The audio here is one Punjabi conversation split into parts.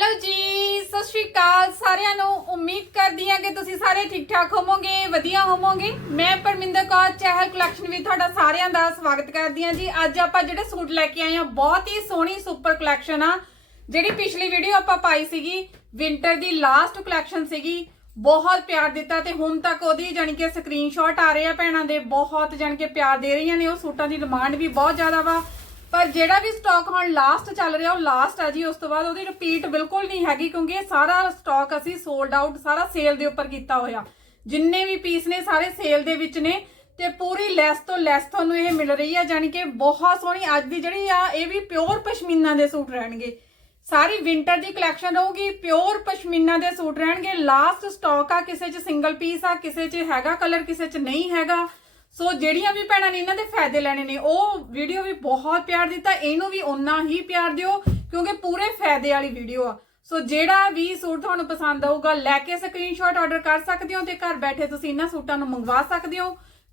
ਹੈਲੋ ਜੀ, ਸਤਿ ਸ਼੍ਰੀ ਅਕਾਲ। ਸਾਰਿਆਂ ਨੂੰ ਉਮੀਦ ਕਰਦੀ ਹਾਂ ਕਿ ਤੁਸੀਂ ਸਾਰੇ ਠੀਕ ਠਾਕ ਹੋਵੋਗੇ, ਵਧੀਆ ਹੋਵੋਗੇ। ਮੈਂ ਪਰਮਿੰਦਰ ਕੌਰ, ਚਹਿਲ ਕਲੈਕਸ਼ਨ ਵਿੱਚ ਤੁਹਾਡਾ ਸਾਰਿਆਂ ਦਾ ਸਵਾਗਤ ਕਰਦੀ ਹਾਂ ਜੀ। ਅੱਜ ਆਪਾਂ ਜਿਹੜੇ ਸੂਟ ਲੈ ਕੇ ਆਏ ਹਾਂ, ਬਹੁਤ ਹੀ ਸੋਹਣੀ ਸੁਪਰ ਕਲੈਕਸ਼ਨ ਆ। ਜਿਹੜੀ ਪਿਛਲੀ ਵੀਡੀਓ ਆਪਾਂ ਪਾਈ ਸੀਗੀ, ਵਿੰਟਰ ਦੀ ਲਾਸਟ ਕਲੈਕਸ਼ਨ ਸੀਗੀ, ਬਹੁਤ ਪਿਆਰ ਦਿੱਤਾ ਤੇ ਹੁਣ ਤੱਕ ਉਹਦੀ ਜਾਣੀ ਕਿ ਸਕਰੀਨਸ਼ਾਟ ਆ ਰਹੇ ਆ ਭੈਣਾਂ ਦੇ, ਬਹੁਤ ਜਾਣੀ ਕਿ ਪਿਆਰ ਦੇ ਰਹੀਆਂ ਨੇ, ਉਹ ਸੂਟਾਂ ਦੀ ਡਿਮਾਂਡ ਵੀ ਬਹੁਤ ਜ਼ਿਆਦਾ ਵਾ। ਪਰ ਜਿਹੜਾ ਵੀ ਸਟਾਕ ਹੁਣ ਲਾਸਟ ਚੱਲ ਰਿਹਾ, ਉਹ ਲਾਸਟ ਆ ਜੀ, ਉਸ ਤੋਂ ਬਾਅਦ ਉਹਦੀ ਰਿਪੀਟ ਬਿਲਕੁਲ ਨਹੀਂ ਹੈਗੀ, ਕਿਉਂਕਿ ਇਹ ਸਾਰਾ ਸਟਾਕ ਅਸੀਂ ਸੋਲਡ ਆਊਟ ਸਾਰਾ ਸੇਲ ਦੇ ਉੱਪਰ ਕੀਤਾ ਹੋਇਆ। ਜਿੰਨੇ ਵੀ ਪੀਸ ਨੇ, ਸਾਰੇ ਸੇਲ ਦੇ ਵਿੱਚ ਨੇ, ਤੇ ਪੂਰੀ ਲੈਸ ਤੋਂ ਲੈਸ ਤੁਹਾਨੂੰ ਇਹ ਮਿਲ ਰਹੀ ਆ ਜਾਨੀ ਕਿ ਬਹੁਤ ਸੋਹਣੀ, ਅੱਜ ਦੀ ਜਿਹੜੀ ਆ, ਇਹ ਵੀ ਪਿਓਰ ਪਸ਼ਮੀਨਾ ਦੇ ਸੂਟ ਰਹਿਣਗੇ। ਸਾਰੀ ਵਿੰਟਰ ਦੀ ਕਲੈਕਸ਼ਨ ਰਹੂਗੀ ਪਿਓਰ ਪਸ਼ਮੀਨਾ ਦੇ ਸੂਟ ਰਹਿਣਗੇ। ਲਾਸਟ ਸਟਾਕ ਆ, ਕਿਸੇ 'ਚ ਸਿੰਗਲ ਪੀਸ ਆ, ਕਿਸੇ 'ਚ ਹੈਗਾ ਕਲਰ ਕਿਸੇ 'ਚ ਨਹੀਂ ਹੈਗਾ। ਸੋ ਜਿਹੜੀਆਂ ਵੀ ਭੈਣਾਂ ਨੇ ਇਹਨਾਂ ਦੇ ਫਾਇਦੇ ਲੈਣੇ ਨੇ, ਉਹ ਵੀਡੀਓ ਵੀ ਬਹੁਤ ਪਿਆਰ ਦਿੱਤਾ, ਇਹਨੂੰ ਵੀ ਓਨਾ ਹੀ ਪਿਆਰ ਦਿਓ, ਕਿਉਂਕਿ ਪੂਰੇ ਫਾਇਦੇ ਵਾਲੀ ਵੀਡੀਓ ਆ। ਸੋ ਜਿਹੜਾ ਵੀ ਸੂਟ ਤੁਹਾਨੂੰ ਪਸੰਦ ਆਊਗਾ, ਲੈ ਕੇ ਸਕਰੀਨਸ਼ਾਟ ਆਰਡਰ ਕਰ ਸਕਦੇ ਹੋ ਤੇ ਘਰ ਬੈਠੇ ਤੁਸੀਂ ਇਹਨਾਂ ਸੂਟਾਂ ਨੂੰ ਮੰਗਵਾ ਸਕਦੇ ਹੋ।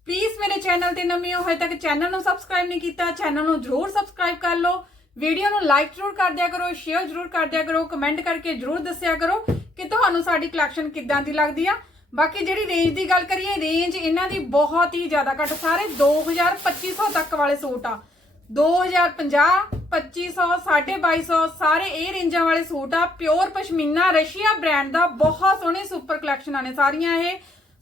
ਪਲੀਜ਼ ਮੇਰੇ ਚੈਨਲ ਤੇ ਨਵੇਂ ਹੋ, ਹਜੇ ਤੱਕ ਚੈਨਲ ਨੂੰ ਸਬਸਕ੍ਰਾਈਬ ਨਹੀਂ ਕੀਤਾ ਚੈਨਲ ਨੂੰ ਜਰੂਰ ਸਬਸਕ੍ਰਾਈਬ ਕਰ ਲਓ। ਵੀਡੀਓ ਨੂੰ ਲਾਈਕ ਜਰੂਰ ਕਰ ਦਿਆ ਕਰੋ ਸ਼ੇਅਰ ਜਰੂਰ ਕਰ ਦਿਆ ਕਰੋ ਕਮੈਂਟ ਕਰਕੇ ਜਰੂਰ ਦੱਸਿਆ ਕਰੋ ਕਿ ਤੁਹਾਨੂੰ ਸਾਡੀ ਕਲੈਕਸ਼ਨ ਕਿੱਦਾਂ ਦੀ ਲੱਗਦੀ ਆ। ਬਾਕੀ ਜਿਹੜੀ ਰੇਂਜ ਦੀ ਗੱਲ ਕਰੀਏ ਰੇਂਜ ਇਹਨਾਂ ਦੀ ਬਹੁਤ ਹੀ ਜ਼ਿਆਦਾ ਘੱਟ, ਸਾਰੇ 2000 2500 ਤੱਕ ਵਾਲੇ ਸੂਟ ਆ। 2050 2500 2250 ਸਾਰੇ ਇਹ ਰੇਂਜਾਂ ਵਾਲੇ ਸੂਟ ਆ। ਪਿਓਰ ਪਸ਼ਮੀਨਾ ਰਸ਼ੀਆ ਬ੍ਰਾਂਡ ਦਾ ਬਹੁਤ ਸੋਹਣੇ ਸੁਪਰ ਕਲੈਕਸ਼ਨਾਂ ਨੇ ਸਾਰੀਆਂ ਇਹ।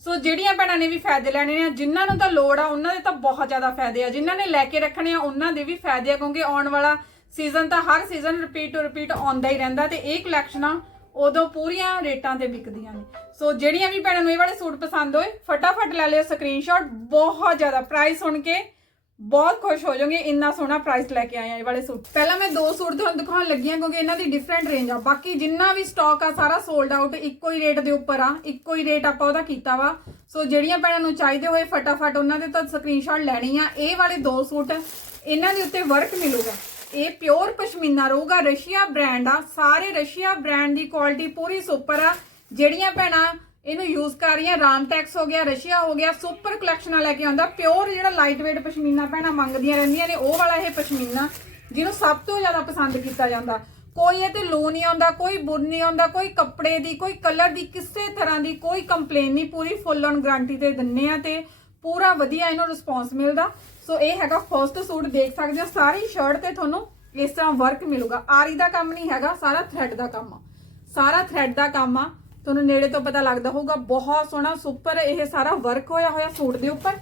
ਸੋ ਜਿਹੜੀਆਂ ਭੈਣਾਂ ਨੇ ਵੀ ਫਾਇਦੇ ਲੈਣੇ ਨੇ, ਜਿਨ੍ਹਾਂ ਨੂੰ ਤਾਂ ਲੋੜ ਆ, ਉਹਨਾਂ ਦੇ ਤਾਂ ਬਹੁਤ ਜ਼ਿਆਦਾ ਫਾਇਦੇ ਆ। ਜਿਨ੍ਹਾਂ ਨੇ ਲੈ ਕੇ ਰੱਖਣੇ ਆ, ਉਹਨਾਂ ਦੇ ਵੀ ਫਾਇਦੇ ਆ, ਕਿਉਂਕਿ ਆਉਣ ਵਾਲਾ ਸੀਜ਼ਨ ਤਾਂ ਹਰ ਸੀਜ਼ਨ ਰਿਪੀਟ ਟੂ ਰਿਪੀਟ ਆਉਂਦਾ ਹੀ ਰਹਿੰਦਾ ਤੇ ਇਹ ਕਲੈਕਸ਼ਨਾਂ ਉਦੋਂ ਪੂਰੀਆਂ ਰੇਟਾਂ ਤੇ ਵਿਕਦੀਆਂ ਨੇ। ਸੋ ਜਿਹੜੀਆਂ ਵੀ ਭੈਣਾਂ ਨੂੰ ਇਹ ਵਾਲੇ ਸੂਟ ਪਸੰਦ ਹੋਏ, ਫਟਾਫਟ ਲੈ ਲਿਓ ਸਕਰੀਨਸ਼ਾਟ ਬਹੁਤ ਜ਼ਿਆਦਾ ਪ੍ਰਾਈਸ ਸੁਣ ਕੇ ਬਹੁਤ ਖੁਸ਼ ਹੋ ਜਾਓਗੇ, ਇੰਨਾ ਸੋਹਣਾ ਪ੍ਰਾਈਸ ਲੈ ਕੇ ਆਏ ਆ ਇਹ ਵਾਲੇ ਸੂਟ। ਪਹਿਲਾਂ ਮੈਂ ਦੋ ਸੂਟ ਤੁਹਾਨੂੰ ਦਿਖਾਉਣ ਲੱਗੀ ਹਾਂ, ਕਿਉਂਕਿ ਇਹਨਾਂ ਦੀ ਡਿਫਰੈਂਟ ਰੇਂਜ ਆ। ਬਾਕੀ ਜਿੰਨਾ ਵੀ ਸਟਾਕ ਆ, ਸਾਰਾ ਸੋਲਡ ਆਊਟ ਇੱਕੋ ਹੀ ਰੇਟ ਦੇ ਉੱਪਰ ਆ। ਇੱਕੋ ਹੀ ਰੇਟ ਆਪਾਂ ਉਹਦਾ ਕੀਤਾ ਵਾ। ਸੋ ਜਿਹੜੀਆਂ ਭੈਣਾਂ ਨੂੰ ਚਾਹੀਦੇ ਹੋਏ, ਫਟਾਫਟ ਉਹਨਾਂ ਦੇ ਤਾਂ ਸਕਰੀਨਸ਼ਾਟ ਲੈਣੀ ਆ। ਇਹ ਵਾਲੇ ਦੋ ਸੂਟ ਇਹਨਾਂ ਦੇ ਉੱਤੇ ਵਰਕ ਮਿਲੂਗਾ। ਇਹ ਪਿਓਰ ਪਸ਼ਮੀਨਾ ਰਹੂਗਾ। ਰਸ਼ੀਆ ਬ੍ਰਾਂਡ ਆ। ਸਾਰੇ ਰਸ਼ੀਆ ਬ੍ਰਾਂਡ ਦੀ ਕੁਆਲਿਟੀ ਪੂਰੀ ਸੁਪਰ ਆ। ਜਿਹੜੀਆਂ ਭੈਣਾਂ ਇਹਨੂੰ ਯੂਜ਼ ਕਰ ਰਹੀਆਂ ਰਾਮਟੈਕਸ ਹੋ ਗਿਆ, ਰਸ਼ੀਆ ਹੋ ਗਿਆ ਸੁਪਰ ਕਲੈਕਸ਼ਨਾਂ ਲੈ ਕੇ ਆਉਂਦਾ। ਪਿਓਰ ਜਿਹੜਾ ਲਾਈਟ weight ਪਸ਼ਮੀਨਾ ਭੈਣਾਂ ਮੰਗਦੀਆਂ ਰਹਿੰਦੀਆਂ ਨੇ, ਉਹ ਵਾਲਾ ਇਹ ਪਸ਼ਮੀਨਾ, ਜਿਹਨੂੰ ਸਭ ਤੋਂ ਜ਼ਿਆਦਾ ਪਸੰਦ ਕੀਤਾ ਜਾਂਦਾ। ਕੋਈ ਇਹ ਤੇ ਲੋ ਨਹੀਂ ਆਉਂਦਾ, ਕੋਈ ਬੁਰ ਨਹੀਂ ਆਉਂਦਾ, ਕੋਈ ਕੱਪੜੇ ਦੀ, ਕੋਈ ਕਲਰ ਦੀ ਕਿਸੇ ਤਰ੍ਹਾਂ ਦੀ ਕੋਈ ਕੰਪਲੇਨ ਨਹੀਂ। ਪੂਰੀ ਫੁੱਲ ਔਨ ਗਾਰੰਟੀ ਤੇ ਦਿੰਨੇ ਆ ਤੇ ਪੂਰਾ ਵਧੀਆ ਇਹਨੂੰ ਰਿਸਪੌਂਸ ਮਿਲਦਾ। ਸੋ ਇਹ ਹੈਗਾ ਫਰਸਟ ਸੂਟ ਦੇਖ ਸਕਦੇ ਹੋ, ਸਾਰੀ ਸ਼ਰਟ ਤੇ ਤੁਹਾਨੂੰ ਇਸ ਤਰ੍ਹਾਂ ਵਰਕ ਮਿਲੂਗਾ। ਆਰੀ ਦਾ ਕੰਮ ਨਹੀਂ ਹੈਗਾ, ਸਾਰਾ ਥ੍ਰੈਡ ਦਾ ਕੰਮ ਆ। ਸਾਰਾ ਥ੍ਰੈਡ ਦਾ ਕੰਮ ਆ। ਤੁਹਾਨੂੰ ਨੇੜੇ ਤੋਂ ਪਤਾ ਲੱਗਦਾ ਹੋਊਗਾ, ਬਹੁਤ ਸੋਹਣਾ ਸੁਪਰ ਇਹ ਸਾਰਾ ਵਰਕ ਹੋਇਆ ਹੋਇਆ ਸੂਟ ਦੇ ਉੱਪਰ।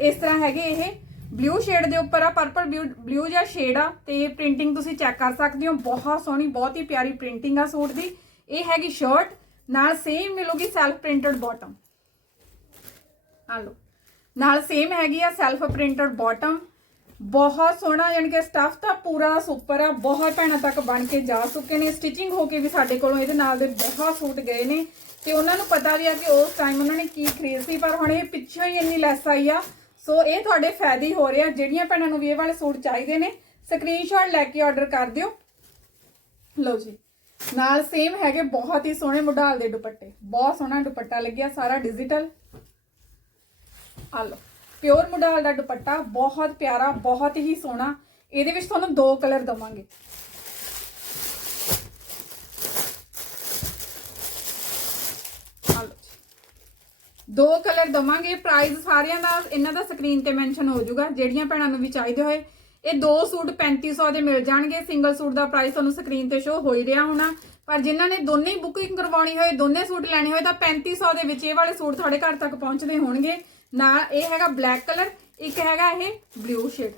ਇਸ ਤਰ੍ਹਾਂ ਹੈਗੇ ਇਹ। ਬਲੂ ਸ਼ੇਡ ਦੇ ਉੱਪਰ ਆ ਪਰਪਲ ਬਲੂ ਜਿਹਾ ਸ਼ੇਡ ਆ। ਤੇ ਪ੍ਰਿੰਟਿੰਗ ਤੁਸੀਂ ਚੈੱਕ ਕਰ ਸਕਦੇ ਹੋ, ਬਹੁਤ ਸੋਹਣੀ, ਬਹੁਤ ਹੀ ਪਿਆਰੀ ਪ੍ਰਿੰਟਿੰਗ ਆ ਸੂਟ ਦੀ। ਇਹ ਹੈਗੀ ਸ਼ਰਟ ਨਾਲ ਸੇਮ ਮਿਲੂਗੀ ਸੈਲਫ ਪ੍ਰਿੰਟਡ ਬਾਟਮ ਆ ਲਓ। ਨਾਲ ਸੇਮ ਹੈਗੀ ਆ ਸੈਲਫ ਪ੍ਰਿੰਟਡ ਬਾਟਮ ਬਹੁਤ ਸੋਹਣਾ, ਯਾਨੀ ਕਿ ਸਟਫ ਤਾਂ ਪੂਰਾ ਸੁਪਰ ਆ, ਬਹੁਤ ਭੈਣਾਂ ਤੱਕ ਬਣ ਕੇ ਜਾ ਚੁੱਕੇ ਨੇ। ਸਟਿਚਿੰਗ ਹੋ ਕੇ ਵੀ ਸਾਡੇ ਕੋਲੋਂ ਇਹਦੇ ਨਾਲ ਦੇ ਬਹੁਤ ਸੂਟ ਗਏ ਨੇ। ਤੇ ਉਹਨਾਂ ਨੂੰ ਪਤਾ ਵੀ ਆ ਕਿ ਉਸ ਟਾਈਮ ਉਹਨਾਂ ਨੇ ਕੀ ਖਰੀਦ ਸੀ, ਪਰ ਹੁਣ ਇਹ ਪਿੱਛੋਂ ਹੀ ਇੰਨੀ ਲੈਸ ਆਈ ਆ। ਸੋ ਇਹ ਤੁਹਾਡੇ ਫਾਇਦੇ ਹੀ ਹੋ ਰਿਹਾ ਜਿਹੜੀਆਂ ਭੈਣਾਂ ਨੂੰ ਵੀ ਇਹ ਵਾਲੇ ਸੂਟ ਚਾਹੀਦੇ ਨੇ। ਸਕਰੀਨਸ਼ਾਟ ਲੈ ਕੇ ਆਰਡਰ ਕਰ ਦਿਓ। ਲਓ ਜੀ। ਨਾਲ ਸੇਮ ਹੈਗੇ ਬਹੁਤ ਹੀ ਸੋਹਣੇ ਮੁਢਾਲ ਦੇ ਦੁਪੱਟੇ। ਬਹੁਤ ਸੋਹਣਾ ਦੁਪੱਟਾ ਲੱਗਿਆ, ਸਾਰਾ ਡਿਜੀਟਲ ਆ ਲਓ। ਪਿਓਰ ਮੁਡਾਲ ਦਾ ਦੁਪੱਟਾ ਬਹੁਤ ਪਿਆਰਾ, ਬਹੁਤ ਹੀ ਸੋਹਣਾ। ਇਹਦੇ ਵਿੱਚ ਤੁਹਾਨੂੰ ਦੋ ਕਲਰ ਦਵਾਂਗੇ। ਦੋ ਕਲਰ ਦਵਾਂਗੇ। ਪ੍ਰਾਈਸ ਸਾਰਿਆਂ ਦਾ, ਇਹਨਾਂ ਦਾ ਸਕਰੀਨ ਤੇ ਮੈਂਸ਼ਨ ਹੋ ਜਾਊਗਾ, ਜਿਹੜੀਆਂ ਭੈਣਾਂ ਨੂੰ ਵੀ ਚਾਹੀਦੇ ਹੋਏ। ਇਹ ਦੋ ਸੂਟ 3500 ਦੇ ਮਿਲ ਜਾਣਗੇ। ਸਿੰਗਲ ਸੂਟ ਦਾ ਪ੍ਰਾਈਸ ਤੁਹਾਨੂੰ ਸਕਰੀਨ ਤੇ ਸ਼ੋ ਹੋ ਹੀ ਰਿਹਾ ਹੋਣਾ। ਪਰ ਜਿਨ੍ਹਾਂ ਨੇ ਦੋਨੇ ਬੁਕਿੰਗ ਕਰਵਾਉਣੀ ਹੋਏ, ਦੋਨੇ ਸੂਟ ਲੈਣੇ ਹੋਏ, ਤਾਂ 3500 ਦੇ ਵਿੱਚ ਇਹ ਵਾਲੇ ਸੂਟ ਤੁਹਾਡੇ ਘਰ ਤੱਕ ਪਹੁੰਚਦੇ ਹੋਣਗੇ। ਨਾਲ ਇਹ ਹੈਗਾ ਬਲੈਕ ਕਲਰ ਇੱਕ ਹੈਗਾ ਇਹ blue shade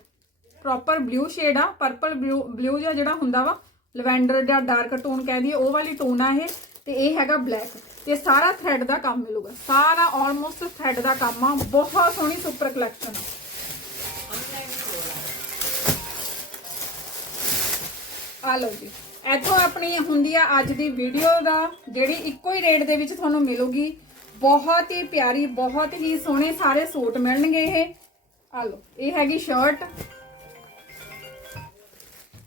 proper blue shade ਆ ਪਰਪਲ ਬਲੂ ਬਲੂ ਜਿਹਾ ਜਿਹੜਾ ਹੁੰਦਾ ਵਾ ਲਵੈਂਡਰ ਜਾਂ ਡਾਰਕ ਟੋਨ ਕਹਿ ਦਈਏ, ਉਹ ਵਾਲੀ ਟੋਨ ਆ ਇਹ, ਤੇ ਇਹ ਹੈਗਾ ਬਲੈਕ ਤੇ ਸਾਰਾ ਥ੍ਰੈਡ ਦਾ ਕੰਮ ਮਿਲੂਗਾ। ਸਾਰਾ ਆਲਮੋਸਟ ਥ੍ਰੈਡ ਦਾ ਕੰਮ ਆ, ਬਹੁਤ ਸੋਹਣੀ ਸੁਪਰ ਕਲੈਕਸ਼ਨ ਆ। ਆ ਲਓ ਜੀ। ਇੱਥੋਂ ਆਪਣੀ ਹੁੰਦੀ ਆ ਅੱਜ ਦੀ ਵੀਡੀਓ ਦਾ, ਜਿਹੜੀ ਇੱਕੋ ਹੀ ਰੇਟ ਦੇ ਵਿੱਚ ਤੁਹਾਨੂੰ ਮਿਲੂਗੀ। ਬਹੁਤ ਹੀ ਪਿਆਰੀ, ਬਹੁਤ ਹੀ ਸੋਹਣੇ ਸਾਰੇ ਸੂਟ ਮਿਲਣਗੇ ਇਹ। ਆ ਲਓ, ਇਹ ਹੈਗੀ ਸ਼ਰਟ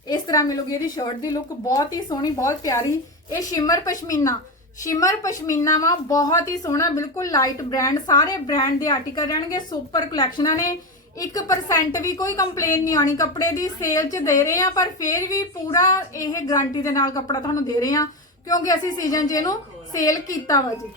ਇਸ ਤਰ੍ਹਾਂ ਮਿਲੂਗੀ ਇਹਦੀ ਸ਼ਰਟ ਦੀ ਲੁੱਕ ਬਹੁਤ ਹੀ ਸੋਹਣੀ, ਬਹੁਤ ਪਿਆਰੀ। ਇਹ ਸ਼ਿਮਰ ਪਸ਼ਮੀਨਾ। ਸ਼ਿਮਰ ਪਸ਼ਮੀਨਾ ਵਾ ਬਹੁਤ ਹੀ ਸੋਹਣਾ, ਬਿਲਕੁਲ ਲਾਈਟ ਬ੍ਰਾਂਡ ਸਾਰੇ ਬ੍ਰਾਂਡ ਦੇ ਆਰਟੀਕਲ ਰਹਿਣਗੇ ਸੁਪਰ ਕਲੈਕਸ਼ਨਾਂ ਨੇ 1% ਵੀ ਕੋਈ ਕੰਪਲੇਨ ਨਹੀਂ ਆਣੀ ਕੱਪੜੇ ਦੀ ਸੇਲ 'ਚ ਦੇ ਰਹੇ ਆ ਪਰ ਫਿਰ ਵੀ ਪੂਰਾ ਇਹ ਗਾਰੰਟੀ ਦੇ ਨਾਲ ਕੱਪੜਾ ਤੁਹਾਨੂੰ ਦੇ ਰਹੇ ਆ ਕਿਉਂਕਿ ਅਸੀਂ ਸੀਜ਼ਨ 'ਚ ਇਹਨੂੰ ਸੇਲ ਕੀਤਾ ਵਾ ਜੀ।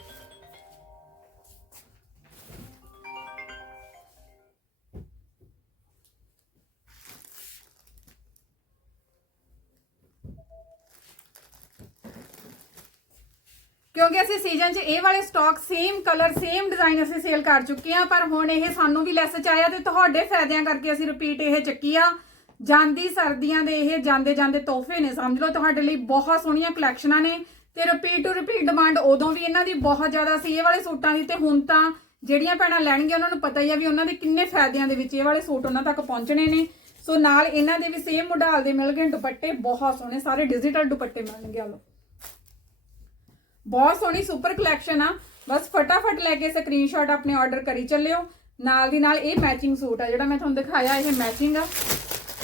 ਕਿਉਂਕਿ ਅਸੀਂ ਸੀਜ਼ਨ 'ਚ ਇਹ ਵਾਲੇ stock same colour same design ਅਸੀਂ ਸੇਲ ਕਰ ਚੁੱਕੇ ਆ ਪਰ ਹੁਣ ਇਹ ਸਾਨੂੰ ਵੀ ਲੈਸ ਚ ਆਇਆ ਤੇ ਤੁਹਾਡੇ ਫਾਇਦਿਆਂ ਕਰਕੇ ਅਸੀਂ ਰਿਪੀਟ ਇਹ ਚੱਕੀ ਆ। ਜਾਂਦੀ ਸਰਦੀਆਂ ਦੇ ਇਹ ਜਾਂਦੇ ਜਾਂਦੇ ਤੋਹਫੇ ਨੇ, ਸਮਝ ਲਓ ਤੁਹਾਡੇ ਲਈ ਬਹੁਤ ਸੋਹਣੀਆਂ ਕਲੈਕਸ਼ਨਾਂ ਨੇ ਤੇ ਰਿਪੀਟ ਟੂ ਰਿਪੀਟ ਡਿਮਾਂਡ ਉਦੋਂ ਵੀ ਇਹਨਾਂ ਦੀ ਬਹੁਤ ਜ਼ਿਆਦਾ ਸੀ, ਇਹ ਵਾਲੇ ਸੂਟਾਂ ਦੀ ਤੇ ਹੁਣ ਤਾਂ ਜਿਹੜੀਆਂ ਭੈਣਾਂ ਲੈਣਗੀਆਂ ਉਹਨਾਂ ਨੂੰ ਪਤਾ ਹੀ ਆ ਵੀ ਉਹਨਾਂ ਦੇ ਕਿੰਨੇ ਫਾਇਦਿਆਂ ਦੇ ਵਿੱਚ ਇਹ ਵਾਲੇ ਸੂਟ ਉਹਨਾਂ ਤੱਕ ਪਹੁੰਚਣੇ ਨੇ। ਸੋ ਨਾਲ ਇਹਨਾਂ ਦੇ ਵੀ ਸੇਮ ਮੋਡਲ ਦੇ ਮਿਲ ਗਏ ਦੁਪੱਟੇ ਬਹੁਤ ਸੋਹਣੇ, ਸਾਰੇ ਡਿਜੀਟਲ ਦੁਪੱਟੇ ਮਿਲਣਗੇ ਆ ਲਓ। ਬਹੁਤ ਸੋਹਣੀ ਸੁਪਰ ਕਲੈਕਸ਼ਨ ਆ। ਬਸ ਫਟਾਫਟ ਲੈ ਕੇ ਸਕਰੀਨਸ਼ਾਟ ਆਪਣੇ ਆਰਡਰ ਕਰੀ ਚੱਲਿਓ। ਨਾਲ ਦੀ ਨਾਲ ਇਹ ਮੈਚਿੰਗ ਸੂਟ ਆ, ਜਿਹੜਾ ਮੈਂ ਤੁਹਾਨੂੰ ਦਿਖਾਇਆ, ਇਹ ਮੈਚਿੰਗ ਆ।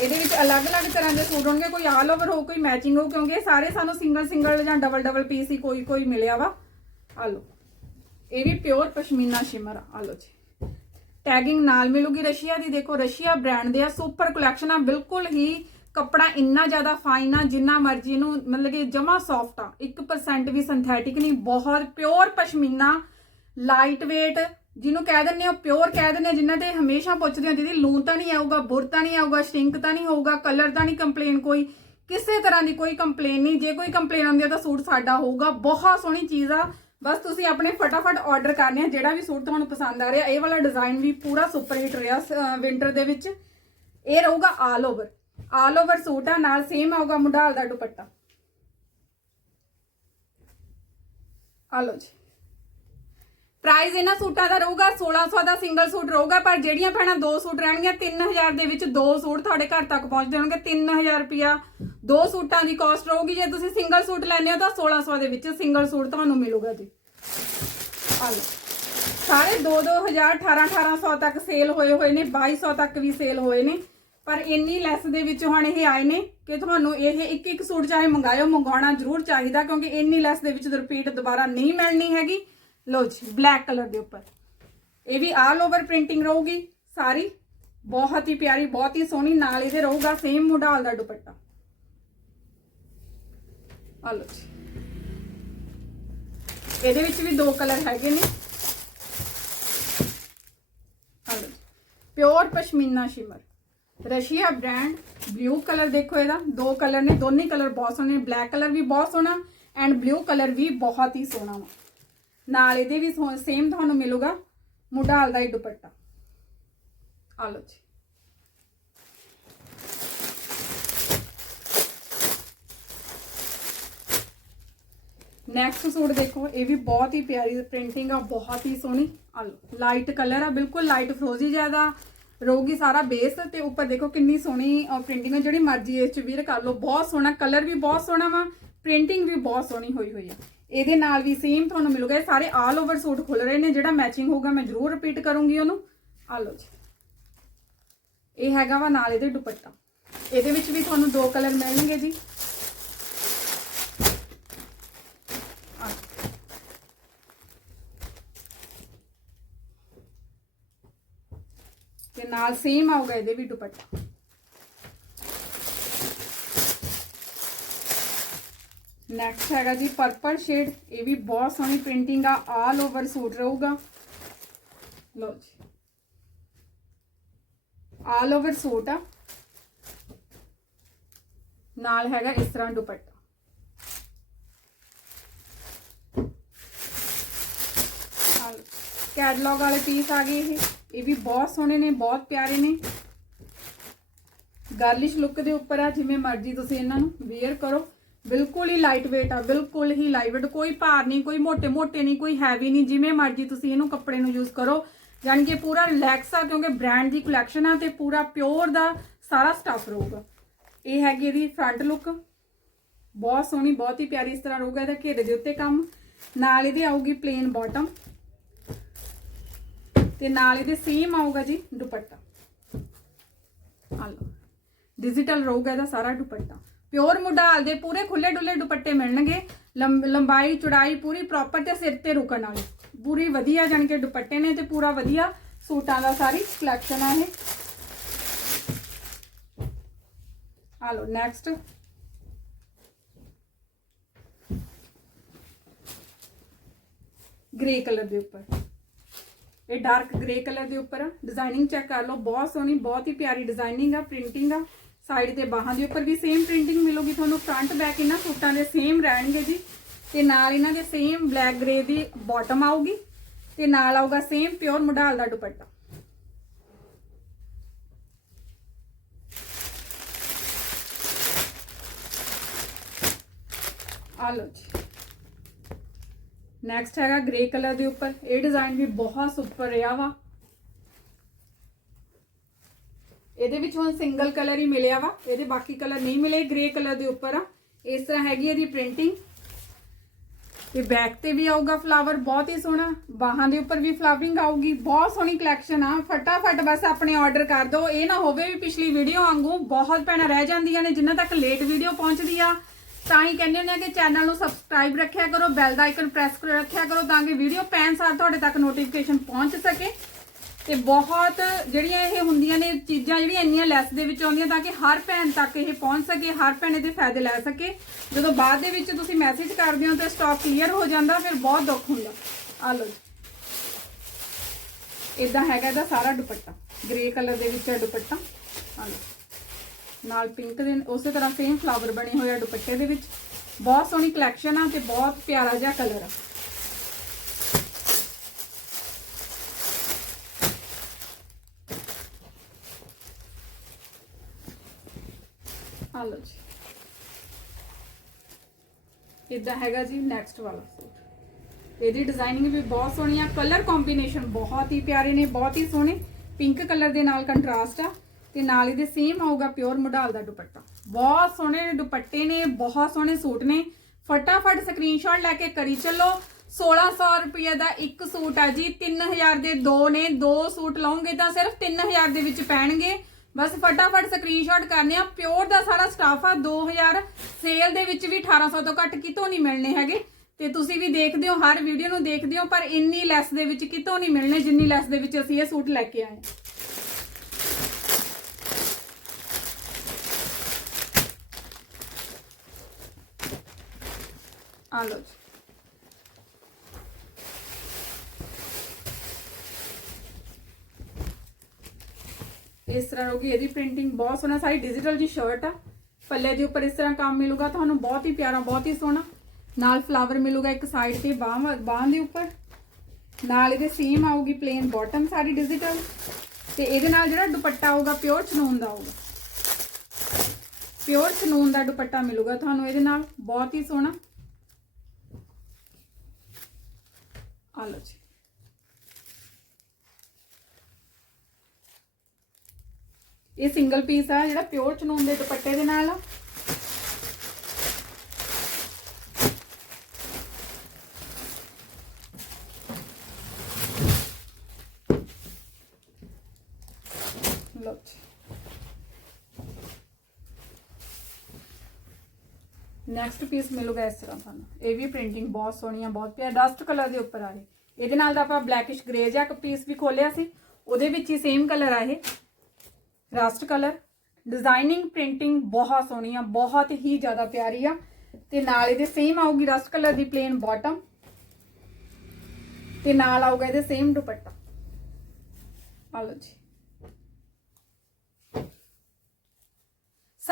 ਇਹਦੇ ਵਿੱਚ ਅਲੱਗ-ਅਲੱਗ ਤਰ੍ਹਾਂ ਦੇ ਸੂਟ ਹੋਣਗੇ, ਕੋਈ ਆਲ ਓਵਰ ਹੋ ਕੋਈ ਮੈਚਿੰਗ ਹੋ ਕਿਉਂਕਿ ਇਹ ਸਾਰੇ ਸਾਨੂੰ ਸਿੰਗਲ ਸਿੰਗਲ ਜਾਂ ਡਬਲ ਡਬਲ ਪੀਸ ਹੀ ਕੋਈ ਕੋਈ ਮਿਲਿਆ ਵਾ। ਆ ਲਓ। ਇਹ ਵੀ ਪਿਓਰ ਪਸ਼ਮੀਨਾ ਸ਼ਿਮਰ ਆ। ਲਓ ਜੀ। ਟੈਗਿੰਗ ਨਾਲ ਮਿਲੂਗੀ ਰਸ਼ੀਆ ਦੀ। ਦੇਖੋ, ਰਸ਼ੀਆ ਬ੍ਰਾਂਡ ਦੇ ਆ ਸੁਪਰ ਕਲੈਕਸ਼ਨ ਆ। ਬਿਲਕੁਲ ਹੀ ਕੱਪੜਾ ਇੰਨਾ ਜ਼ਿਆਦਾ ਫਾਈਨ ਆ, ਜਿੰਨਾ ਮਰਜ਼ੀ ਇਹਨੂੰ ਮਤਲਬ ਕਿ ਜਮਾ ਸੌਫਟ ਆ। 1% ਵੀ ਸਿੰਥੈਟਿਕ ਨਹੀਂ, ਬਹੁਤ ਪਿਓਰ ਪਸ਼ਮੀਨਾ ਲਾਈਟ weight ਜਿਹਨੂੰ ਕਹਿ ਦਿੰਦੇ ਆ ਪਿਓਰ ਕਹਿ ਦਿੰਦੇ ਆ ਜਿਨ੍ਹਾਂ ਤੇ ਹਮੇਸ਼ਾ ਪੁੱਛਦੇ ਆ ਦੀਦੀ ਲੂਣ ਤਾਂ ਨਹੀਂ ਆਊਗਾ, ਬੁਰ ਤਾਂ ਨਹੀਂ ਆਊਗਾ ਸ਼ਿੰਕ ਤਾਂ ਨਹੀਂ ਹੋਊਗਾ ਕਲਰ ਤਾਂ ਨਹੀਂ ਕੰਪਲੇਨ ਕੋਈ, ਕਿਸੇ ਤਰ੍ਹਾਂ ਦੀ ਕੋਈ ਕੰਪਲੇਨ ਨਹੀਂ। ਜੇ ਕੋਈ ਕੰਪਲੇਨ ਆਉਂਦੀ ਆ ਤਾਂ ਸੂਟ ਸਾਡਾ ਹੋਊਗਾ, ਬਹੁਤ ਸੋਹਣੀ ਚੀਜ਼ ਆ। ਬਸ ਤੁਸੀਂ ਆਪਣੇ ਫਟਾਫਟ ਆਰਡਰ ਕਰਨੇ ਆ, ਜਿਹੜਾ ਵੀ ਸੂਟ ਤੁਹਾਨੂੰ ਪਸੰਦ ਆ ਰਿਹਾ, ਇਹ ਵਾਲਾ ਡਿਜ਼ਾਈਨ ਵੀ ਪੂਰਾ ਸੁਪਰ ਹਿੱਟ ਰਿਹਾ ਵਿੰਟਰ ਦੇ ਵਿੱਚ। ਇਹ ਰਹੂਗਾ all over all over suit ਆ, ਨਾਲ ਸੇਮ ਆਊਗਾ ਮੁਢਾਲ ਦਾ ਦੁਪੱਟਾ। ਆ ਲਓ ਜੀ। ਪ੍ਰਾਈਸ ਇਹਨਾਂ ਸੂਟਾਂ ਦਾ ਰਹੂਗਾ 1600 ਦਾ ਸਿੰਗਲ ਸੂਟ ਰਹੂਗਾ, ਪਰ ਜਿਹੜੀਆਂ ਭੈਣਾਂ ਦੋ ਸੂਟ ਰਹਿਣਗੀਆਂ 3000 ਦੇ ਵਿੱਚ ਦੋ ਸੂਟ ਤੁਹਾਡੇ ਘਰ ਤੱਕ ਪਹੁੰਚਦੇ ਹੋਣਗੇ 3000 ਰੁਪਿਆ ਦੋ ਸੂਟਾਂ ਦੀ ਕਾਸਟ ਰਹੂਗੀ। ਜੇ ਤੁਸੀਂ ਸਿੰਗਲ ਸੂਟ ਲੈਂਦੇ ਹੋ ਤਾਂ 1600 ਦੇ ਵਿੱਚ ਸਿੰਗਲ ਸੂਟ ਤੁਹਾਨੂੰ ਮਿਲੂਗਾ ਜੀ। ਆ ਲਓ। ਸਾਰੇ 2-2000 18-1800 ਤੱਕ ਸੇਲ ਹੋਏ ਹੋਏ ਨੇ 2200 ਤੱਕ ਵੀ ਸੇਲ ਹੋਏ ਨੇ। ਪਰ ਇੰਨੀ ਲੈਸ ਦੇ ਵਿੱਚ ਹੁਣ ਇਹ ਆਏ ਨੇ ਕਿ ਤੁਹਾਨੂੰ ਇਹ ਇੱਕ ਇੱਕ ਸੂਟ ਚਾਹੇ ਮੰਗਾਇਓ ਮੰਗਾਉਣਾ ਜ਼ਰੂਰ ਚਾਹੀਦਾ ਕਿਉਂਕਿ ਇੰਨੀ ਲੈਸ ਦੇ ਵਿੱਚ ਰਿਪੀਟ ਦੁਬਾਰਾ ਨਹੀਂ ਮਿਲਣੀ ਹੈਗੀ। ਲਓ ਜੀ ਬਲੈਕ ਕਲਰ ਦੇ ਉੱਪਰ। ਇਹ ਵੀ ਆਲ ਓਵਰ ਪ੍ਰਿੰਟਿੰਗ ਰਹੂਗੀ, ਸਾਰੀ। ਬਹੁਤ ਹੀ ਪਿਆਰੀ, ਬਹੁਤ ਹੀ ਸੋਹਣੀ, ਨਾਲ ਇਹਦੇ ਰਹੂਗਾ ਸੇਮ ਮੋਡਲ ਦਾ ਦੁਪੱਟਾ। ਆ ਲਓ ਜੀ। ਇਹਦੇ ਵਿੱਚ ਵੀ ਦੋ ਕਲਰ ਹੈਗੇ ਨੇ। Hello pure pashmina shimmer Russia brand blue colour ਦੇਖੋ ਇਹਦਾ। ਦੋ ਕਲਰ ਨੇ, ਦੋਨੇ ਕਲਰ ਬਹੁਤ ਸੋਹਣੇ ਬਲੈਕ ਕਲਰ ਵੀ ਬਹੁਤ ਸੋਹਣਾ ਐਂਡ ਬਲੂ ਕਲਰ ਵੀ ਬਹੁਤ ਹੀ ਸੋਹਣਾ ਵਾ। ਨਾਲ ਇਹਦੇ ਵੀ ਸੇਮ ਤੁਹਾਨੂੰ ਮਿਲੂਗਾ ਮੁਢਾਲ ਦਾ ਹੀ ਦੁਪੱਟਾ। ਆ ਲਓ ਜੀ। ਨੈਕਸਟ ਸੂਟ ਦੇਖੋ, ਇਹ ਵੀ ਬਹੁਤ ਹੀ ਪਿਆਰੀ ਪ੍ਰਿੰਟਿੰਗ ਆ, ਬਹੁਤ ਹੀ ਸੋਹਣੀ। ਆ ਲਓ ਲਾਈਟ ਕਲਰ ਆ, ਬਿਲਕੁਲ ਲਾਈਟ ਫਰੋਜ਼ੀ ਜ਼ਿਆਦਾ ਰਹੂਗੀ ਸਾਰਾ ਬੇਸ ਤੇ ਉੱਪਰ ਦੇਖੋ ਕਿੰਨੀ ਸੋਹਣੀ ਪ੍ਰਿੰਟਿੰਗ ਹੈ, ਜਿਹੜੀ ਮਰਜ਼ੀ ਇਸ ਚ ਵੀਰ ਕਰ ਲਓ, ਬਹੁਤ ਸੋਹਣਾ ਕਲਰ ਵੀ ਬਹੁਤ ਸੋਹਣਾ ਵਾ ਪ੍ਰਿੰਟਿੰਗ ਵੀ ਬਹੁਤ ਸੋਹਣੀ ਹੋਈ ਹੋਈ ਆ। ਇਹਦੇ ਨਾਲ ਵੀ ਸੇਮ ਤੁਹਾਨੂੰ ਮਿਲੂਗਾ, ਇਹ ਸਾਰੇ ਆਲ ਓਵਰ ਸੂਟ ਖੁੱਲ ਰਹੇ ਨੇ, ਜਿਹੜਾ ਮੈਚਿੰਗ ਹੋਊਗਾ ਮੈਂ ਜ਼ਰੂਰ ਰਿਪੀਟ ਕਰੂੰਗੀ ਉਹਨੂੰ। ਆ ਲਓ ਜੀ। ਇਹ ਹੈਗਾ ਵਾ ਨਾਲ ਇਹਦੇ ਦੁਪੱਟਾ। ਇਹਦੇ ਵਿੱਚ ਵੀ ਤੁਹਾਨੂੰ ਦੋ ਕਲਰ ਮਿਲਣਗੇ ਜੀ। ਨਾਲ ਸੇਮ ਆਊਗਾ ਇਹਦੇ ਵੀ ਦੁਪੱਟਾ। ਨੈਕਸਟ ਹੈਗਾ ਜੀ ਪਰਪਲ ਸ਼ੇਡ ਇਹ ਵੀ ਬਹੁਤ ਸੋਹਣੀ ਪ੍ਰਿੰਟਿੰਗ ਆ ਆਲ ਓਵਰ ਸੂਟ ਰਹੂਗਾ। ਲਓ ਜੀ। ਆਲ ਓਵਰ ਸੂਟ ਆ। ਨਾਲ ਹੈਗਾ ਇਸ ਤਰ੍ਹਾਂ ਦੁਪੱਟਾ। ਕੈਟਲੌਗ ਵਾਲੇ ਪੀਸ ਆ ਗਏ ਇਹ। ਇਹ ਵੀ ਬਹੁਤ ਸੋਹਣੇ ਨੇ, ਬਹੁਤ ਪਿਆਰੇ ਨੇ। ਗਾਰਲਿਸ਼ ਲੁੱਕ ਦੇ ਉੱਪਰ ਆ, ਜਿਵੇਂ ਮਰਜ਼ੀ ਤੁਸੀਂ ਇਹਨਾਂ ਨੂੰ ਵੇਅਰ ਕਰੋ। ਬਿਲਕੁਲ ਹੀ ਲਾਈਟ ਵੇਟ ਆ, ਬਿਲਕੁਲ ਹੀ ਲਾਈਟ weight ਕੋਈ ਭਾਰ ਨਹੀਂ, ਕੋਈ ਮੋਟੇ ਮੋਟੇ ਨਹੀਂ, ਕੋਈ ਹੈਵੀ ਨਹੀਂ, ਜਿਵੇਂ ਮਰਜ਼ੀ ਤੁਸੀਂ ਇਹਨੂੰ ਕੱਪੜੇ ਨੂੰ ਯੂਜ਼ ਕਰੋ। ਯਾਨੀ ਕਿ ਪੂਰਾ ਰਿਲੈਕਸ ਆ, ਕਿਉਂਕਿ ਬ੍ਰਾਂਡ ਦੀ ਕਲੈਕਸ਼ਨ ਆ ਤੇ ਪੂਰਾ ਪਿਓਰ ਦਾ ਸਾਰਾ ਸਟਫ ਰਹੂਗਾ। ਇਹ ਹੈਗੀ ਇਹਦੀ ਫਰੰਟ ਲੁੱਕ ਬਹੁਤ ਸੋਹਣੀ, ਬਹੁਤ ਹੀ ਪਿਆਰੀ ਇਸ ਤਰ੍ਹਾਂ ਰਹੂਗਾ ਇਹਦਾ ਘੇਰੇ ਦੇ ਉੱਤੇ ਕੰਮ। ਨਾਲ ਇਹਦੇ ਆਊਗੀ ਪਲੇਨ ਬਾਟਮ ਤੇ ਨਾਲ ਇਹਦੇ ਸੇਮ ਆਊਗਾ ਜੀ ਦੁਪੱਟਾ। ਆ ਡਿਜੀਟਲ ਰਹੂਗਾ ਇਹਦਾ ਸਾਰਾ ਦੁਪੱਟਾ। ਪਿਓਰ ਮੁਡਾਲ ਦੇ ਪੂਰੇ ਖੁੱਲੇ ਡੁੱਲੇ ਦੁਪੱਟੇ ਮਿਲਣਗੇ। ਲੰਬਾਈ, ਚੌੜਾਈ ਪੂਰੀ ਪ੍ਰੋਪਰ ਤੇ ਸਿਰ ਤੇ ਰੁਕਣ ਵਾਲੀ। ਪੂਰੀ ਵਧੀਆ ਜਾਣ ਕੇ ਦੁਪੱਟੇ ਨੇ ਤੇ ਪੂਰਾ ਵਧੀਆ ਸੂਟਾਂ ਦਾ ਸਾਰੀ ਕਲੈਕਸ਼ਨ ਆ ਇਹ। ਆ ਨੈਕਸਟ ਗ੍ਰੇ ਕਲਰ ਦੇ ਉੱਪਰ। ਇਹ ਡਾਰਕ ਗ੍ਰੇ ਕਲਰ ਦੇ ਉੱਪਰ। ਡਿਜ਼ਾਈਨਿੰਗ ਚੈੱਕ ਕਰ ਲਓ, ਬਹੁਤ ਸੋਹਣੀ, ਬਹੁਤ ਹੀ ਪਿਆਰੀ ਡਿਜ਼ਾਈਨਿੰਗ ਆ ਪ੍ਰਿੰਟਿੰਗ ਆ। ਸਾਈਡ ਤੇ ਬਾਹਾਂ ਦੇ ਉੱਪਰ ਵੀ ਸੇਮ ਪ੍ਰਿੰਟਿੰਗ ਮਿਲੂਗੀ ਤੁਹਾਨੂੰ। ਫਰੰਟ ਬੈਕ ਇਹਨਾਂ ਸੂਟਾਂ ਦੇ ਸੇਮ ਰਹਿਣਗੇ ਜੀ। ਤੇ ਨਾਲ ਇਹਨਾਂ ਦੇ ਸੇਮ ਬਲੈਕ ਗ੍ਰੇ ਦੀ ਬਾਟਮ ਆਊਗੀ। ਤੇ ਨਾਲ ਆਊਗਾ ਸੇਮ ਪਿਓਰ ਮੁਢਾਲ ਦਾ ਦੁਪੱਟਾ। ਆ ਲਓ ਜੀ। ਨੈਕਸਟ ਹੈਗਾ ਗ੍ਰੇ ਕਲਰ ਦੇ ਉੱਪਰ। ਇਹ ਡਿਜ਼ਾਈਨ ਵੀ ਬਹੁਤ ਸੁਪਰ ਰਿਹਾ ਵਾ। ਇਹਦੇ ਵਿੱਚ ਹੁਣ ਸਿੰਗਲ ਕਲਰ ਹੀ ਮਿਲਿਆ ਵਾ। ਇਹਦੇ ਬਾਕੀ ਕਲਰ ਨਹੀਂ ਮਿਲੇ ਗ੍ਰੇ ਕਲਰ ਦੇ ਉੱਪਰ ਆ। ਇਸ ਤਰ੍ਹਾਂ ਹੈਗੀ ਇਹਦੀ ਪ੍ਰਿੰਟਿੰਗ ਤੇ ਬੈਕ ਤੇ ਵੀ ਆਊਗਾ ਫਲਾਵਰ ਬਹੁਤ ਹੀ ਸੋਹਣਾ। ਬਾਹਾਂ ਦੇ ਉੱਪਰ ਵੀ ਫਲਾਵਰਿੰਗ ਆਊਗੀ। ਬਹੁਤ ਸੋਹਣੀ ਕਲੈਕਸ਼ਨ ਆ। ਫਟਾਫਟ ਬਸ ਆਪਣੇ ਆਰਡਰ ਕਰ ਦਿਓ। ਇਹ ਨਾ ਹੋਵੇ ਵੀ ਪਿਛਲੀ ਵੀਡੀਓ ਵਾਂਗੂ ਬਹੁਤ ਭੈਣਾਂ ਰਹਿ ਜਾਂਦੀਆਂ ਨੇ ਜਿਨ੍ਹਾਂ ਤੱਕ ਲੇਟ ਵੀਡੀਓ ਪਹੁੰਚਦੀ ਆ। ਤਾਂ ਹੀ ਕਹਿੰਦੇ ਹੁੰਦੇ ਆ ਕਿ ਚੈਨਲ ਨੂੰ ਸਬਸਕ੍ਰਾਈਬ ਰੱਖਿਆ ਕਰੋ ਬੈਲ ਦਾ ਆਈਕਨ ਪ੍ਰੈਸ ਕਰ ਰੱਖਿਆ ਕਰੋ ਤਾਂ ਕਿ ਵੀਡੀਓ ਪੈਣ ਸਾਰ ਤੁਹਾਡੇ ਤੱਕ ਨੋਟੀਫਿਕੇਸ਼ਨ ਪਹੁੰਚ ਸਕੇ। ਤੇ ਬਹੁਤ ਜਿਹੜੀਆਂ ਇਹ ਹੁੰਦੀਆਂ ਨੇ ਚੀਜ਼ਾਂ ਜਿਹੜੀਆਂ ਇੰਨੀਆਂ ਲੈਸ ਦੇ ਵਿੱਚ ਆਉਂਦੀਆਂ ਤਾਂ ਕਿ ਹਰ ਭੈਣ ਤੱਕ ਇਹ ਪਹੁੰਚ ਸਕੇ, ਹਰ ਭੈਣ ਇਹਦੇ ਫਾਇਦੇ ਲੈ ਸਕੇ। ਜਦੋਂ ਬਾਅਦ ਦੇ ਵਿੱਚ ਤੁਸੀਂ ਮੈਸੇਜ ਕਰਦੇ ਹੋ ਤਾਂ ਸਟਾਕ ਕਲੀਅਰ ਹੋ ਜਾਂਦਾ, ਫਿਰ ਬਹੁਤ ਦੁੱਖ ਹੁੰਦਾ। ਆ ਲਓ ਇਦਾਂ ਹੈਗਾ ਇਹਦਾ ਸਾਰਾ ਦੁਪੱਟਾ ਗ੍ਰੇ ਕਲਰ ਦੇ ਵਿੱਚ ਹੈ ਦੁਪੱਟਾ। ਆ ਲਓ। ਨਾਲ ਪਿੰਕ ਦੇ ਉਸੇ ਤਰ੍ਹਾਂ ਸੇਮ ਫਲਾਵਰ ਬਣੇ ਹੋਏ ਆ ਦੁਪੱਟੇ ਦੇ ਵਿੱਚ। ਬਹੁਤ ਸੋਹਣੀ ਕਲੈਕਸ਼ਨ ਆ ਤੇ ਬਹੁਤ ਪਿਆਰਾ ਜਿਹਾ ਕਲਰ ਆ। ਆ ਲਓ ਜੀ। ਇਦਾਂ ਹੈਗਾ ਜੀ ਨੈਕਸਟ ਵਾਲਾ ਸੂਟ। ਇਹਦੀ ਡਿਜ਼ਾਈਨਿੰਗ ਵੀ ਬਹੁਤ ਸੋਹਣੀ ਆ ਕਲਰ ਕੰਬੀਨੇਸ਼ਨ ਬਹੁਤ ਹੀ ਪਿਆਰੇ ਨੇ, ਬਹੁਤ ਹੀ ਸੋਹਣੇ। ਪਿੰਕ ਕਲਰ ਦੇ ਨਾਲ ਕੰਟਰਾਸਟ ਆ। ਤੇ ਨਾਲ ਇਹਦੇ ਸੇਮ ਆਊਗਾ ਪਿਓਰ ਮੋਡਲ ਦਾ ਦੁਪੱਟਾ। ਬਹੁਤ ਸੋਹਣੇ ਦੁਪੱਟੇ ਨੇ, ਬਹੁਤ ਸੋਹਣੇ ਸੂਟ ਨੇ। ਫਟਾਫਟ ਸਕਰੀਨਸ਼ਾਟ ਲੈ ਕੇ ਕਰੀ ਚੱਲੋ। 1600 ਰੁਪਏ ਦਾ ਇੱਕ ਸੂਟ ਆ ਜੀ 3000 ਦੇ ਦੋ ਨੇ, ਦੋ ਸੂਟ ਲਓਗੇ ਤਾਂ ਸਿਰਫ 3000 ਦੇ ਵਿੱਚ ਪੈਣਗੇ। ਬਸ ਫਟਾਫਟ ਸਕਰੀਨਸ਼ਾਟ ਕਰਨੇ ਆ। ਪਿਓਰ ਦਾ ਸਾਰਾ ਸਟਾਫ ਆ 2000 ਸੇਲ ਦੇ ਵਿੱਚ ਵੀ 1800 ਤੋਂ ਘੱਟ ਕਿਤੋਂ ਨਹੀਂ ਮਿਲਣੇ ਹੈਗੇ। ਤੇ ਤੁਸੀਂ ਵੀ ਦੇਖਦੇ ਹੋ, ਹਰ ਵੀਡੀਓ ਨੂੰ ਦੇਖਦੇ ਹੋ, ਪਰ ਇੰਨੀ ਲੈਸ ਦੇ ਵਿੱਚ ਕਿਤੋਂ ਨਹੀਂ ਮਿਲਣੇ, ਜਿੰਨੀ ਲੈਸ ਦੇ ਵਿੱਚ ਅਸੀਂ ਇਹ ਸੂਟ ਲੈ ਕੇ ਆਏ ਆ ਲਓ ਜੀ ਇਸ ਤਰ੍ਹਾਂ ਹੋਗੀ ਇਹਦੀ ਪ੍ਰਿੰਟਿੰਗ ਬਹੁਤ ਸੋਹਣਾ, ਸਾਰੀ ਡਿਜੀਟਲ ਜੀ ਸ਼ਰਟ ਆ। ਪੱਲੇ ਦੇ ਉੱਪਰ ਇਸ ਤਰ੍ਹਾਂ ਕੰਮ ਮਿਲੂਗਾ, ਤੁਹਾਨੂੰ ਬਹੁਤ ਹੀ ਪਿਆਰਾ, ਬਹੁਤ ਹੀ ਸੋਹਣਾ। ਨਾਲ ਫਲਾਵਰ ਮਿਲੂਗਾ ਇੱਕ ਸਾਈਡ ਤੇ, ਬਾਹਾਂ ਬਾਹਾਂ ਦੇ ਉੱਪਰ। ਨਾਲ ਇਹਦੇ ਸੇਮ ਆਊਗੀ ਪਲੇਨ ਬਾਟਮ ਸਾਰੀ ਡਿਜੀਟਲ ਤੇ ਇਹਦੇ ਨਾਲ ਜਿਹੜਾ ਦੁਪੱਟਾ ਆਊਗਾ ਪਿਓਰ ਚਨੂਨ ਦਾ ਆਊਗਾ। ਪਿਓਰ ਚਨੂਨ ਦਾ ਦੁਪੱਟਾ ਮਿਲੂਗਾ ਤੁਹਾਨੂੰ ਇਹਦੇ ਨਾਲ, ਬਹੁਤ ਹੀ ਸੋਹਣਾ। ਆ ਲਓ ਜੀ ਇਹ ਸਿੰਗਲ ਪੀਸ ਆ ਜਿਹੜਾ ਪਿਓਰ ਚਨੂਨ ਦੇ ਦੁਪੱਟੇ ਦੇ ਨਾਲ ਆ ਲਓ ਜੀ ਨੈਕਸਟ ਪੀਸ ਮਿਲੂਗਾ ਇਸ ਤਰ੍ਹਾਂ ਤੁਹਾਨੂੰ। ਇਹ ਵੀ ਪ੍ਰਿੰਟਿੰਗ ਬਹੁਤ ਸੋਹਣੀ ਆ ਬਹੁਤ ਪਿਆਰ ਡਸਟ ਕਲਰ ਦੇ ਉੱਪਰ ਆ ਇਹ। ਇਹਦੇ ਨਾਲ ਤਾਂ ਆਪਾਂ ਬਲੈਕਿਸ਼ ਗ੍ਰੇ ਜਿਹਾ ਪੀਸ ਵੀ ਖੋਲਿਆ ਸੀ। ਉਹਦੇ ਵਿੱਚ ਹੀ ਸੇਮ ਕਲਰ ਆ ਇਹ। ਰਸਟ ਕਲਰ ਡਿਜ਼ਾਈਨਿੰਗ ਪ੍ਰਿੰਟਿੰਗ ਬਹੁਤ ਸੋਹਣੀ ਆ ਬਹੁਤ ਹੀ ਜ਼ਿਆਦਾ ਪਿਆਰੀ ਆ। ਤੇ ਨਾਲ ਇਹਦੇ ਸੇਮ ਆਊਗੀ ਰਸਟ ਕਲਰ ਦੀ ਪਲੇਨ ਬਾਟਮ ਤੇ ਨਾਲ ਆਊਗਾ ਇਹਦੇ ਸੇਮ ਦੁਪੱਟਾ। ਆ ਲਓ ਜੀ।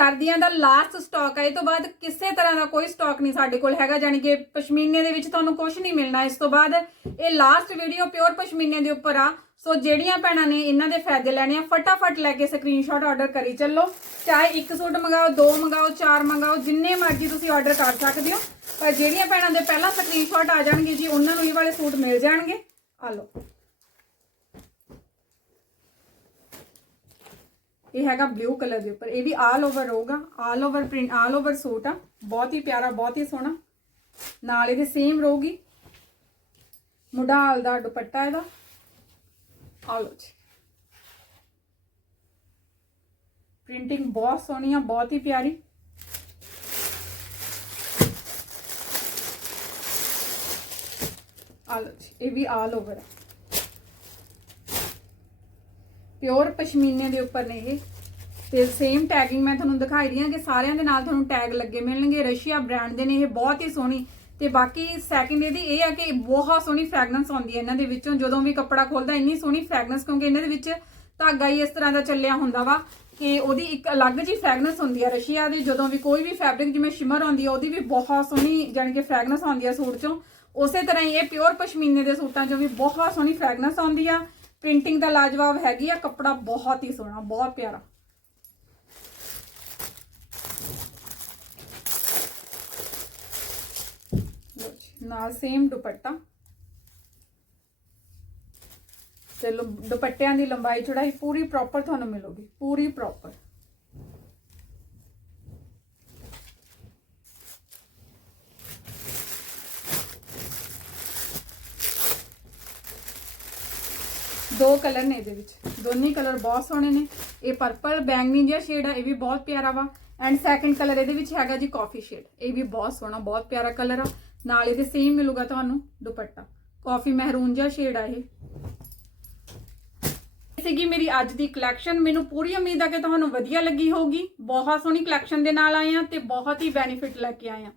ਸਰਦੀਆਂ ਦਾ ਲਾਸਟ ਸਟਾਕ ਹੈ ਇਹ ਤੋਂ ਬਾਅਦ ਕਿਸੇ ਤਰ੍ਹਾਂ ਦਾ ਕੋਈ ਸਟਾਕ ਨਹੀਂ ਸਾਡੇ ਕੋਲ ਹੈਗਾ ਜਾਨੀ ਕਿ ਪਸ਼ਮੀਨੇ ਦੇ ਵਿੱਚ ਤੁਹਾਨੂੰ ਕੁਝ ਨਹੀਂ ਮਿਲਣਾ। ਇਸ ਤੋਂ ਬਾਅਦ ਇਹ ਲਾਸਟ ਵੀਡੀਓ ਪਿਓਰ ਪਸ਼ਮੀਨੇ ਦੇ ਉੱਪਰ ਆ। ਸੋ ਜਿਹੜੀਆਂ ਭੈਣਾਂ ਨੇ ਇਹਨਾਂ ਦੇ ਫਾਇਦੇ ਲੈਣੇ ਆ, ਫਟਾਫਟ ਲੈ ਕੇ ਸਕਰੀਨਸ਼ਾਟ ਆਰਡਰ ਕਰੀ ਚੱਲੋ। ਚਾਹੇ ਇੱਕ ਸੂਟ ਮੰਗਾਓ, ਦੋ ਮੰਗਾਓ, ਚਾਰ ਮੰਗਾਓ, ਜਿੰਨੇ ਮਰਜ਼ੀ ਤੁਸੀਂ ਆਰਡਰ ਕਰ ਸਕਦੇ ਹੋ। ਪਰ ਜਿਹੜੀਆਂ ਭੈਣਾਂ ਦੇ ਪਹਿਲਾਂ ਸਕਰੀਨਸ਼ਾਟ ਆ ਜਾਣਗੇ ਜੀ, ਉਹਨਾਂ ਨੂੰ ਇਹ ਵਾਲੇ ਸੂਟ ਮਿਲ ਜਾਣਗੇ। ਆ ਲਓ। ਇਹ ਹੈਗਾ ਬਲੂ ਕਲਰ ਦੇ ਉੱਪਰ। ਇਹ ਵੀ ਆਲ ਓਵਰ ਹੋਊਗਾ all over print all over suit ਆ। ਬਹੁਤ ਹੀ ਪਿਆਰਾ, ਬਹੁਤ ਹੀ ਸੋਹਣਾ। ਨਾਲ ਇਹਦੇ ਸੇਮ ਰਹੂਗੀ। ਮੁਡਾਲ ਦਾ ਦੁਪੱਟਾ ਇਹਦਾ। ਆ ਜੀ। ਪ੍ਰਿੰਟਿੰਗ ਬਹੁਤ ਸੋਹਣੀ ਆ, ਬਹੁਤ ਹੀ ਪਿਆਰੀ। ਆ ਜੀ। ਇਹ ਵੀ ਆਲ ਓਵਰ ਆ। ਪਿਓਰ ਪਸ਼ਮੀਨੇ ਦੇ ਉੱਪਰ ਨੇ ਇਹ। ਤੇ ਸੇਮ ਟੈਗਿੰਗ ਮੈਂ ਤੁਹਾਨੂੰ ਦਿਖਾਈ ਰਹੀ ਹਾਂ ਕਿ ਸਾਰਿਆਂ ਦੇ ਨਾਲ ਤੁਹਾਨੂੰ ਟੈਗ ਲੱਗੇ ਮਿਲਣਗੇ। ਰਸ਼ੀਆ ਬ੍ਰਾਂਡ ਦੇ ਨੇ ਇਹ, ਬਹੁਤ ਹੀ ਸੋਹਣੀ। ਤੇ ਬਾਕੀ ਸੈਕਿੰਡ ਇਹਦੀ ਇਹ ਆ ਕਿ ਬਹੁਤ ਸੋਹਣੀ ਫ੍ਰੈਗਰੈਂਸ ਆਉਂਦੀ ਹੈ ਇਹਨਾਂ ਦੇ ਵਿੱਚੋਂ। ਜਦੋਂ ਵੀ ਕੱਪੜਾ ਖੋਲਦਾ, ਇੰਨੀ ਸੋਹਣੀ ਫ੍ਰੈਗਰੈਂਸ ਕਿਉਂਕਿ ਇਹਨਾਂ ਦੇ ਵਿੱਚ ਧਾਗਾ ਹੀ ਇਸ ਤਰ੍ਹਾਂ ਦਾ ਚੱਲਿਆ ਹੁੰਦਾ ਵਾ ਕਿ ਉਹਦੀ ਇੱਕ ਅਲੱਗ ਜੀ ਫ੍ਰੈਗਰੈਂਸ ਹੁੰਦੀ ਆ ਰਸ਼ੀਆ ਦੀ। ਜਦੋਂ ਵੀ ਕੋਈ ਵੀ ਫੈਬਰਿਕ ਜਿਵੇਂ ਸ਼ਿਮਰ ਆਉਂਦੀ ਆ, ਉਹਦੀ ਵੀ ਬਹੁਤ ਸੋਹਣੀ ਜਾਣੀ ਕਿ ਫ੍ਰੈਗਰੈਂਸ ਆਉਂਦੀ ਆ ਸੂਟ ਚੋਂ। ਉਸੇ ਤਰ੍ਹਾਂ ਹੀ ਇਹ ਪਿਓਰ ਪਸ਼ਮੀਨੇ ਦੇ ਸੂਟਾਂ ਚੋਂ ਵੀ ਬਹੁਤ ਸੋਹਣੀ ਫ੍ਰੈਗਰੈਂਸ ਆਉਂਦੀ ਆ। ਪ੍ਰਿੰਟਿੰਗ ਦਾ ਲਾਜਵਾਬ ਹੈਗੀ ਆ ਕੱਪੜਾ ਬਹੁਤ ਹੀ ਸੋਹਣਾ ਬਹੁਤ ਪਿਆਰਾ। ਲਓ ਜੀ, ਨਾਲ ਸੇਮ ਦੁਪੱਟਾ। ਤੇ ਲੰਬ- ਦੁਪੱਟਿਆਂ ਦੀ ਲੰਬਾਈ ਚੌੜਾਈ ਪੂਰੀ ਪ੍ਰੋਪਰ ਤੁਹਾਨੂੰ ਮਿਲੂਗੀ ਪੂਰੀ ਪ੍ਰੋਪਰ ਦੋ ਕਲਰ ਨੇ ਇਹਦੇ ਵਿੱਚ। ਦੋਨੇ ਕਲਰ ਬਹੁਤ ਸੋਹਣੇ ਨੇ। ਇਹ ਪਰਪਲ ਬੈਂਗਨੀ ਜਿਹਾ ਸ਼ੇਡ ਆ, ਇਹ ਵੀ ਬਹੁਤ ਪਿਆਰਾ ਵਾ। ਐਂਡ ਸੈਕੰਡ ਕਲਰ ਇਹਦੇ ਵਿੱਚ ਹੈਗਾ ਜੀ ਕਾਫੀ ਸ਼ੇਡ ਇਹ ਵੀ ਬਹੁਤ ਸੋਹਣਾ, ਬਹੁਤ ਪਿਆਰਾ ਕਲਰ ਆ। ਨਾਲ ਇਹਦੇ ਸੇਮ ਮਿਲੂਗਾ ਤੁਹਾਨੂੰ ਦੁਪੱਟਾ। ਕਾਫੀ ਮਹਿਰੂਨ ਜਿਹਾ ਸ਼ੇਡ ਆ ਇਹ। ਸੀਗੀ ਮੇਰੀ ਅੱਜ ਦੀ ਕਲੈਕਸ਼ਨ ਮੈਨੂੰ ਪੂਰੀ ਉਮੀਦ ਆ ਕਿ ਤੁਹਾਨੂੰ ਵਧੀਆ ਲੱਗੀ ਹੋਊਗੀ। ਬਹੁਤ ਸੋਹਣੀ ਕਲੈਕਸ਼ਨ ਦੇ ਨਾਲ ਆਏ ਆ ਤੇ ਬਹੁਤ ਹੀ ਬੈਨੀਫਿਟ ਲੈ ਕੇ ਆਏ ਆ।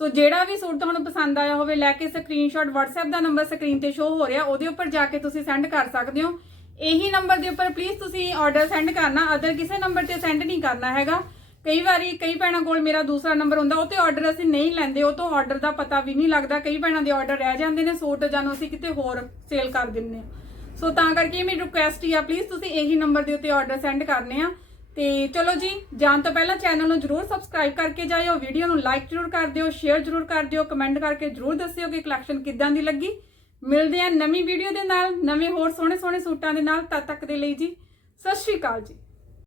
ਸੋ ਜਿਹੜਾ ਵੀ ਸੂਟ ਤੁਹਾਨੂੰ ਪਸੰਦ ਆਇਆ ਹੋਵੇ, ਲੈ ਕੇ ਸਕਰੀਨਸ਼ਾਟ WhatsApp ਦਾ ਨੰਬਰ ਸਕਰੀਨ ਤੇ ਸ਼ੋ ਹੋ ਰਿਹਾ, ਉਹਦੇ ਉੱਪਰ ਜਾ ਕੇ ਤੁਸੀਂ ਸੈਂਡ ਕਰ ਸਕਦੇ ਹੋ। ਇਹੀ ਨੰਬਰ ਦੇ ਉੱਪਰ ਪਲੀਜ਼ ਤੁਸੀਂ ਆਰਡਰ ਸੈਂਡ ਕਰਨਾ ਅਦਰ ਕਿਸੇ ਨੰਬਰ ਤੇ ਸੈਂਡ ਨਹੀਂ ਕਰਨਾ ਹੈਗਾ। ਕਈ ਵਾਰੀ ਕਈ ਭੈਣਾਂ ਕੋਲ ਮੇਰਾ ਦੂਸਰਾ ਨੰਬਰ ਹੁੰਦਾ, ਉਹ ਤੇ ਆਰਡਰ ਅਸੀਂ ਨਹੀਂ ਲੈਂਦੇ, ਉਹ ਤੋਂ ਆਰਡਰ ਦਾ ਪਤਾ ਵੀ ਨਹੀਂ ਲੱਗਦਾ। ਕਈ ਭੈਣਾਂ ਦੇ ਆਰਡਰ ਰਹਿ ਜਾਂਦੇ ਨੇ, ਸੂਟ ਜਾਨੋਂ ਅਸੀਂ ਕਿਤੇ ਹੋਰ ਸੇਲ ਕਰ ਦਿੰਨੇ ਆ ਸੋ ਤਾਂ ਕਰਕੇ ਮੇਰੀ ਰਿਕੁਐਸਟ ਹੀ ਆ ਪਲੀਜ਼ ਤੁਸੀਂ ਇਹੀ ਨੰਬਰ ਦੇ ਉੱਤੇ ਆਰਡਰ ਸੈਂਡ ਕਰਨੇ ਆ। ਤੇ ਚਲੋ ਜੀ, ਜਾਣ ਤੋਂ ਪਹਿਲਾਂ ਚੈਨਲ ਨੂੰ ਜਰੂਰ ਸਬਸਕ੍ਰਾਈਬ ਕਰਕੇ ਜਾਇਓ ਵੀਡੀਓ ਨੂੰ ਲਾਈਕ ਜਰੂਰ ਕਰ ਦਿਓ ਸ਼ੇਅਰ ਜਰੂਰ ਕਰ ਦਿਓ ਕਮੈਂਟ ਕਰਕੇ ਜਰੂਰ ਦੱਸਿਓ ਕਿ ਕਲੈਕਸ਼ਨ ਕਿੱਦਾਂ ਦੀ ਲੱਗੀ। ਮਿਲਦੇ ਆ ਨਵੀਂ ਵੀਡੀਓ ਦੇ ਨਾਲ, ਨਵੇਂ ਹੋਰ ਸੋਹਣੇ ਸੋਹਣੇ ਸੂਟਾਂ ਦੇ ਨਾਲ ਤਦ ਤੱਕ ਦੇ ਲਈ ਜੀ, ਸਤਿ ਸ਼੍ਰੀ ਅਕਾਲ ਜੀ।